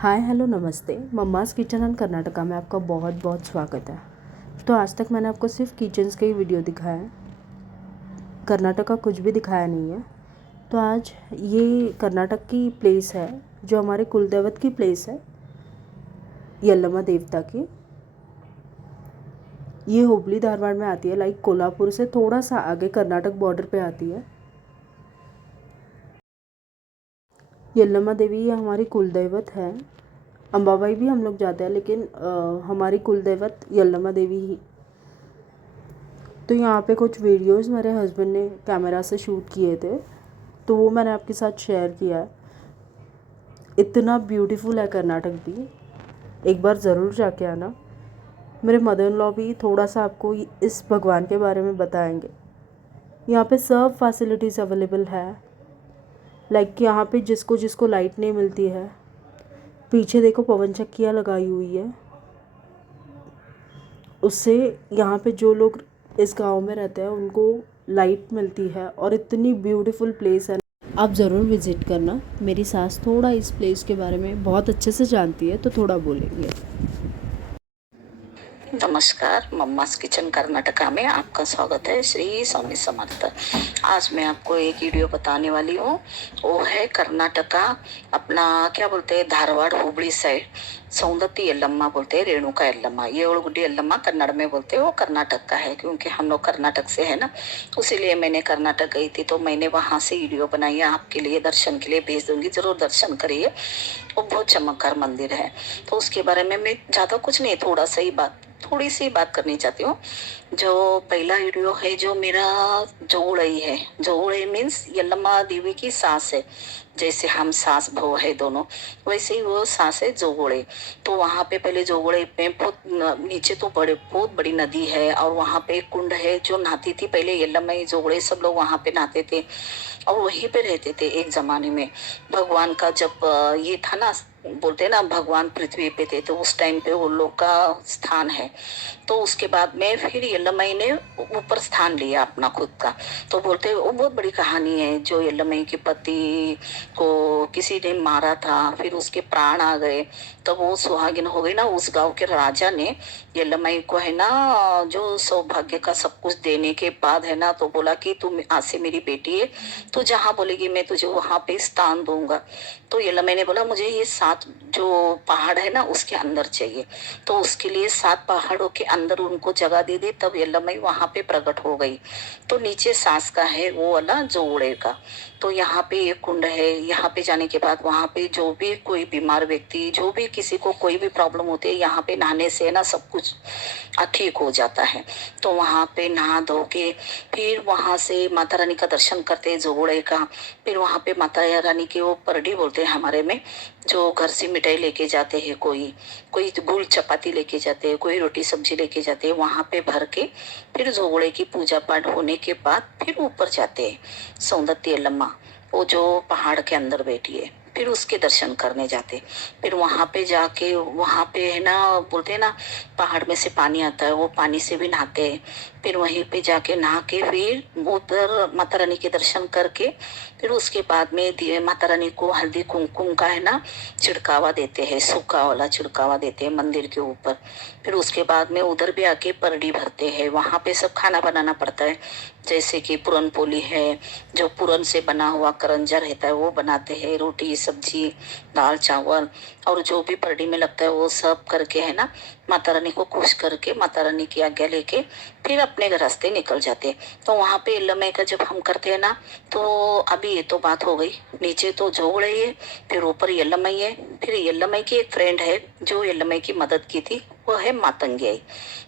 Hi hello नमस्ते। Mumma's kitchen and Karnataka में आपका बहुत बहुत स्वागत है। तो आज तक मैंने आपको सिर्फ किचन्स के ही वीडियो दिखाया है, कर्नाटक का कुछ भी दिखाया नहीं है। तो आज ये कर्नाटक की प्लेस है जो हमारे कुलदेवत की प्लेस है, यल्लम्मा देवता की। ये हुबली धारवाड़ में आती है, लाइक कोल्हापुर से थोड़ा सा आगे कर्नाटक बॉर्डर पे आती है। यल्लम्मा देवी ये हमारी कुलदेवत है। अंबाबाई भी हम लोग जाते हैं, लेकिन हमारी कुलदेवत यल्लम्मा देवी ही। तो यहाँ पे कुछ वीडियोस मेरे हस्बैंड ने कैमरा से शूट किए थे, तो वो मैंने आपके साथ शेयर किया है। इतना ब्यूटीफुल है कर्नाटक भी, एक बार ज़रूर जाके आना। मेरे मदर इन लॉ भी थोड़ा सा आपको इस भगवान के बारे में बताएंगे। यहाँ पे सब फैसिलिटीज़ अवेलेबल है, लाइक यहाँ पे जिसको जिसको लाइट नहीं मिलती है, पीछे देखो पवन चक्कियाँ लगाई हुई है। उससे यहाँ पे जो लोग इस गांव में रहते हैं उनको लाइट मिलती है, और इतनी ब्यूटीफुल प्लेस है। आप ज़रूर विज़िट करना। मेरी सास थोड़ा इस प्लेस के बारे में बहुत अच्छे से जानती है, तो थोड़ा बोलेंगे। नमस्कार, मम्मास किचन कर्नाटका में आपका स्वागत है। श्री स्वामी समर्थ। आज मैं आपको एक वीडियो बताने वाली हूँ। वो है कर्नाटका, अपना क्या बोलते हैं, धारवाड़ हुबली साइड सौंदत्ती यल्लम्मा बोलते हैं, रेणुका यल्लम्मा। ये ओलगुड्डी यल्लम्मा कन्नड़ में बोलते हैं, वो कर्नाटक का है, क्योंकि हम लोग कर्नाटक से है ना, उसीलिए मैंने कर्नाटक गई थी तो मैंने वहाँ से वीडियो बनाई है, आपके लिए दर्शन के लिए भेज दूंगी, जरूर दर्शन करिए। वो बहुत चमत्कार मंदिर है। तो उसके बारे में मैं ज़्यादा कुछ नहीं, थोड़ी सी बात करनी चाहती हूँ। जो पहला वीडियो है जो मेरा, जोगड़ई है। जोगड़ई मीन्स यल्लम्मा देवी की सास है। जैसे हम सास बहू है दोनों, वैसे ही वो सास है जोगड़े। तो वहाँ पे पहले जोगड़े में बहुत नीचे तो बहुत बड़ी नदी है, और वहाँ पे एक कुंड है जो नहाती थी पहले यल्लम्मा जोगड़े, सब लोग वहाँ पे नहाते थे और वहीं पे रहते थे एक जमाने में। भगवान का जब ये था ना, बोलते हैं ना भगवान पृथ्वी पे थे, तो उस टाइम पे वो लोग का स्थान है। तो उसके बाद में फिर यल्लम्माई ने ऊपर स्थान लिया अपना खुद का। तो बोलते हैं वो बहुत बड़ी कहानी है, जो यल्लम्माई के पति को किसी ने मारा था, फिर उसके प्राण आ गए, तब वो सुहागिन हो गई ना। उस गांव के राजा ने यल्लम्माई को है ना, जो सौभाग्य का सब कुछ देने के बाद है ना, तो बोला कि तुम आज से मेरी बेटी है, तो जहाँ बोलेगी मैं तुझे वहां पे स्थान दूंगा। तो यल्लम्माई ने बोला मुझे ये 7 जो पहाड़ है ना उसके अंदर चाहिए। तो उसके लिए 7 पहाड़ों के अंदर उनको जगह दे दी, तब यल्लम्माई वहां पे प्रकट हो गई। तो नीचे सास का है वो वाला जोड़े का। तो यहाँ पे एक कुंड है, यहाँ पे जाने के बाद वहां पे जो भी कोई बीमार व्यक्ति, जो भी किसी को कोई भी प्रॉब्लम होती है, यहाँ पे नहाने से ना सब कुछ ठीक हो जाता है। तो वहां पे नहा धो के फिर वहां से माता रानी का दर्शन करते हैं जोगड़े का। फिर वहां पे माता रानी की वो परडी बोलते हैं हमारे में, जो घर से मिठाई लेके जाते हैं, कोई कोई गुड़ चपाती लेके जाते हैं, कोई रोटी सब्जी लेके जाते हैं, वहां पे भर के फिर जोगड़े की पूजा पाठ होने के बाद फिर ऊपर जाते हैं सौंदत्ती यल्लम्मा, वो जो पहाड़ के अंदर बैठी है। फिर उसके दर्शन करने जाते। फिर वहां पे जाके वहां पे है ना, बोलते हैं ना पहाड़ में से पानी आता है, वो पानी से भी नहाते हैं। फिर वहीं पे जाके नहा के फिर उधर माता रानी के दर्शन करके फिर उसके बाद में माता रानी को हल्दी कुमकुम का है ना छिड़कावा देते हैं, सूखा वाला छिड़कावा देते हैं मंदिर के ऊपर। फिर उसके बाद में उधर भी आके परडी भरते हैं। वहां पे सब खाना बनाना पड़ता है, जैसे कि पूरन पोली है, जो पूरन से बना हुआ करंजा रहता है वो बनाते हैं, रोटी सब्जी दाल चावल, और जो भी परडी में लगता है वो सब करके है ना, माता रानी को खुश करके माता रानी की आज्ञा लेके फिर अपने रास्ते निकल जाते। तो वहां पे यल्लम्माई का जब हम करते हैं ना, तो अभी ये तो बात हो गई, नीचे तो जोड़ रही है, फिर ऊपर यल्लम्माई है। फिर यल्लम्माई की एक फ्रेंड है जो यल्लम्माई की मदद की थी, वो है मातंगेई।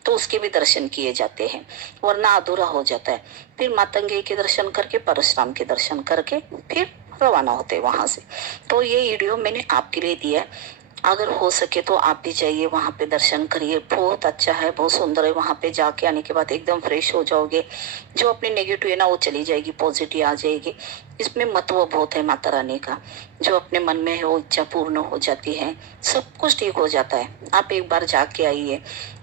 तो उसके भी दर्शन किए जाते हैं, वरना अधूरा हो जाता है। फिर मातंगेई के दर्शन करके परशुराम के दर्शन करके फिर रवाना होते हैं वहां से। तो ये वीडियो मैंने आपके लिए दिया है, अगर हो सके तो आप भी जाइए वहां पे दर्शन करिए, बहुत अच्छा है, बहुत सुंदर है। वहां पे जाके आने के बाद एकदम फ्रेश हो जाओगे, जो अपनी नेगेटिव है ना वो चली जाएगी, पॉजिटिव आ जाएगी। इसमें महत्व बहुत है माता रानी का, जो अपने मन में है वो इच्छा पूर्ण हो जाती है, सब कुछ ठीक हो जाता है। आप एक बार जाके आइए,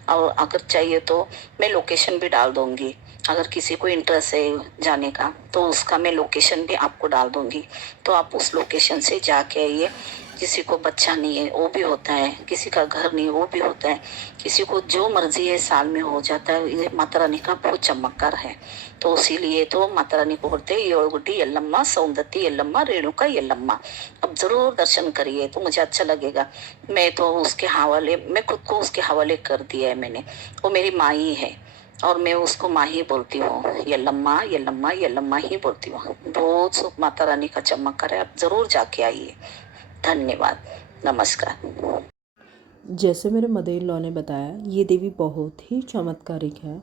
और अगर चाहिए तो मैं लोकेशन भी डाल दूंगी, अगर किसी को इंटरेस्ट है जाने का तो उसका मैं लोकेशन भी आपको डाल दूंगी, तो आप उस लोकेशन से जाके आइए। किसी को बच्चा नहीं है वो भी होता है, किसी का घर नहीं है वो भी होता है, किसी को जो मर्जी है साल में हो जाता है। ये माता रानी का बहुत चमत्कार है। तो इसीलिए तो माता रानी को बोलते हैं योलगुड्डी यल्लम्मा, सौंदत्ती यल्लम्मा, रेणुका यल्लम्मा। अब जरूर दर्शन करिए तो मुझे अच्छा लगेगा। मैं तो उसके हवाले, मैं खुद को उसके हवाले कर दिया है मैंने। वो मेरी माँ ही है और मैं उसको माँ ही बोलती हूँ, यल्लम्मा यल्लम्मा यल्लम्मा ही बोलती हूँ। बहुत सुख माता रानी का चमत्कार है, आप जरूर जाके आइए। धन्यवाद, नमस्कार। जैसे मेरे मदर इन लॉ ने बताया, ये देवी बहुत ही चमत्कारिक है।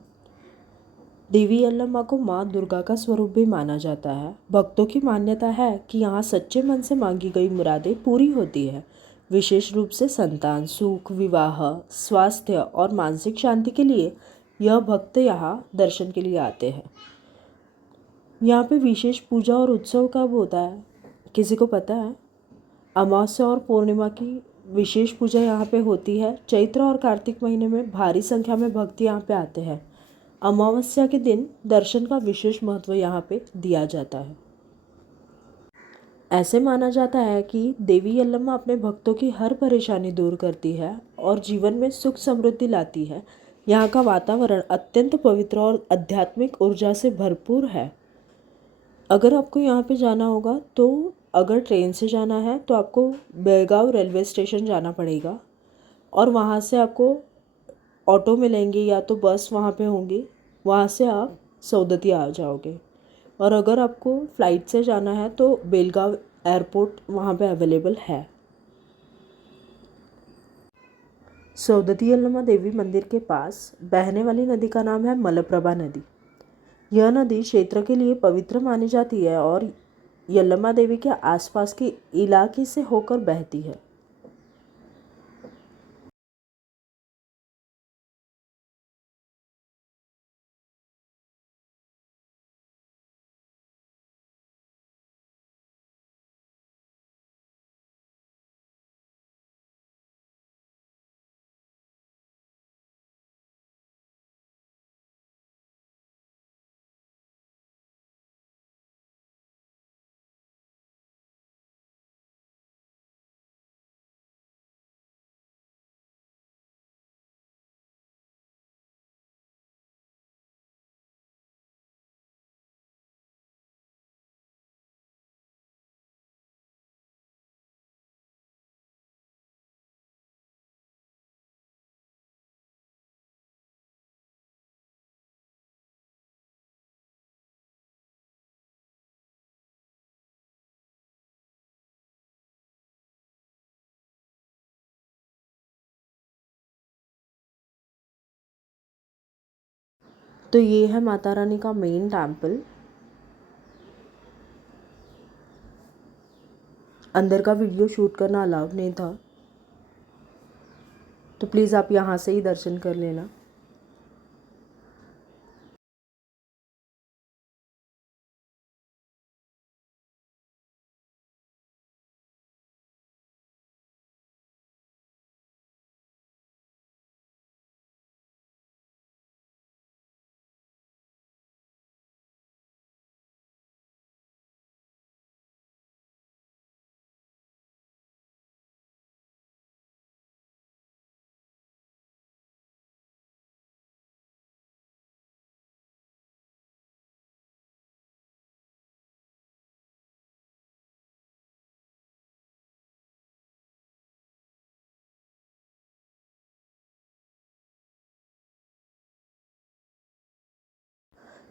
देवी यल्लम्मा को माँ दुर्गा का स्वरूप भी माना जाता है। भक्तों की मान्यता है कि यहाँ सच्चे मन से मांगी गई मुरादें पूरी होती है। विशेष रूप से संतान, सुख, विवाह, स्वास्थ्य और मानसिक शांति के लिए यह भक्त यहाँ दर्शन के लिए आते हैं। यहाँ पे विशेष पूजा और उत्सव कब होता है, किसी को पता है? अमावस्या और पूर्णिमा की विशेष पूजा यहाँ पे होती है। चैत्र और कार्तिक महीने में भारी संख्या में भक्त यहाँ पे आते हैं। अमावस्या के दिन दर्शन का विशेष महत्व यहाँ पे दिया जाता है। ऐसे माना जाता है कि देवी यल्लम्मा अपने भक्तों की हर परेशानी दूर करती है और जीवन में सुख समृद्धि लाती है। यहाँ का वातावरण अत्यंत पवित्र और आध्यात्मिक ऊर्जा से भरपूर है। अगर आपको यहाँ पे जाना होगा तो अगर ट्रेन से जाना है तो आपको बेलगांव रेलवे स्टेशन जाना पड़ेगा और वहाँ से आपको ऑटो मिलेंगे या तो बस वहाँ पे होंगी, वहाँ से आप सौदत्ती आ जाओगे। और अगर आपको फ़्लाइट से जाना है तो बेलगांव एयरपोर्ट वहाँ पे अवेलेबल है। सौदत्ती यल्लम्मा देवी मंदिर के पास बहने वाली नदी का नाम है मलप्रभा नदी। यह नदी क्षेत्र के लिए पवित्र मानी जाती है और यल्लम्मा देवी के आसपास के इलाके से होकर बहती है। तो ये है माता रानी का मेन टेम्पल। अंदर का वीडियो शूट करना अलाउड नहीं था, तो प्लीज़ आप यहाँ से ही दर्शन कर लेना।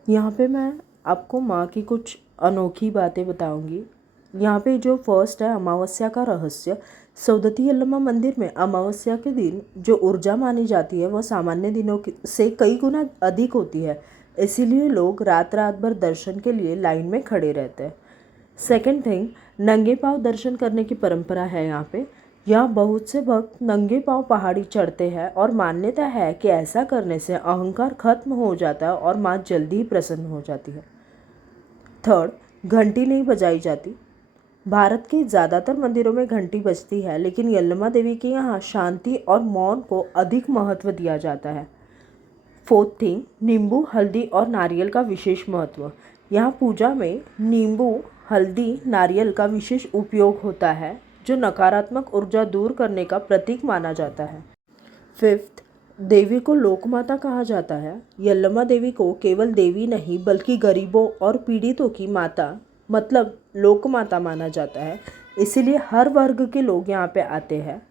यहाँ पे मैं आपको माँ की कुछ अनोखी बातें बताऊंगी। यहाँ पे जो फर्स्ट है अमावस्या का रहस्य। सौदत्ती यल्लम्मा मंदिर में अमावस्या के दिन जो ऊर्जा मानी जाती है वह सामान्य दिनों से कई गुना अधिक होती है, इसीलिए लोग रात रात भर दर्शन के लिए लाइन में खड़े रहते हैं। सेकेंड थिंग, नंगे पाँव दर्शन करने की परंपरा है यहाँ पे। यहाँ बहुत से भक्त नंगे पाँव पहाड़ी चढ़ते हैं और मान्यता है कि ऐसा करने से अहंकार खत्म हो जाता है और माँ जल्दी ही प्रसन्न हो जाती है। थर्ड, घंटी नहीं बजाई जाती। भारत के ज़्यादातर मंदिरों में घंटी बजती है, लेकिन यल्लम्मा देवी के यहाँ शांति और मौन को अधिक महत्व दिया जाता है। फोर्थ थिंग, नींबू, हल्दी और नारियल का विशेष महत्व। यहाँ पूजा में नींबू, हल्दी, नारियल का विशेष उपयोग होता है जो नकारात्मक ऊर्जा दूर करने का प्रतीक माना जाता है। फिफ्थ, देवी को लोकमाता कहा जाता है। यल्लम्मा देवी को केवल देवी नहीं बल्कि गरीबों और पीड़ितों की माता मतलब लोकमाता माना जाता है, इसीलिए हर वर्ग के लोग यहाँ पे आते हैं।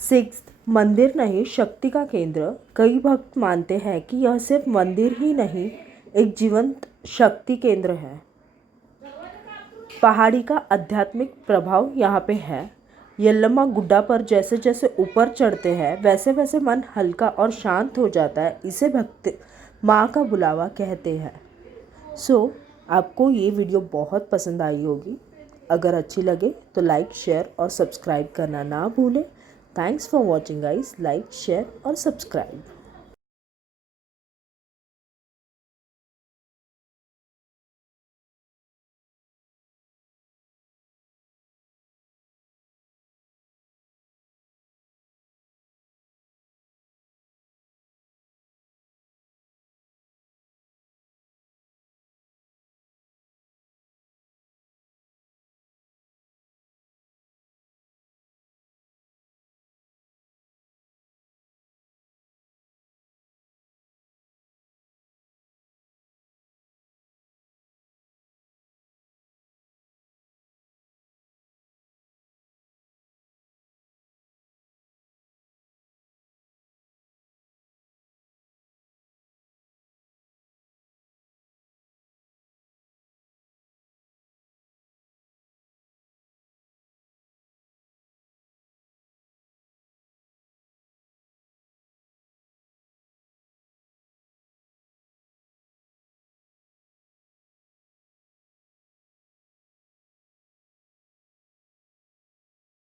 सिक्स्थ, मंदिर नहीं शक्ति का केंद्र। कई भक्त मानते हैं कि यह सिर्फ मंदिर ही नहीं एक जीवंत शक्ति केंद्र है। पहाड़ी का आध्यात्मिक प्रभाव यहाँ पे है। यल्लम्मा गुड्डा पर जैसे जैसे ऊपर चढ़ते हैं वैसे वैसे मन हल्का और शांत हो जाता है। इसे भक्त माँ का बुलावा कहते हैं। आपको ये वीडियो बहुत पसंद आई होगी। अगर अच्छी लगे तो लाइक शेयर और सब्सक्राइब करना ना भूलें। Thanks for watching guys. Like share और सब्सक्राइब।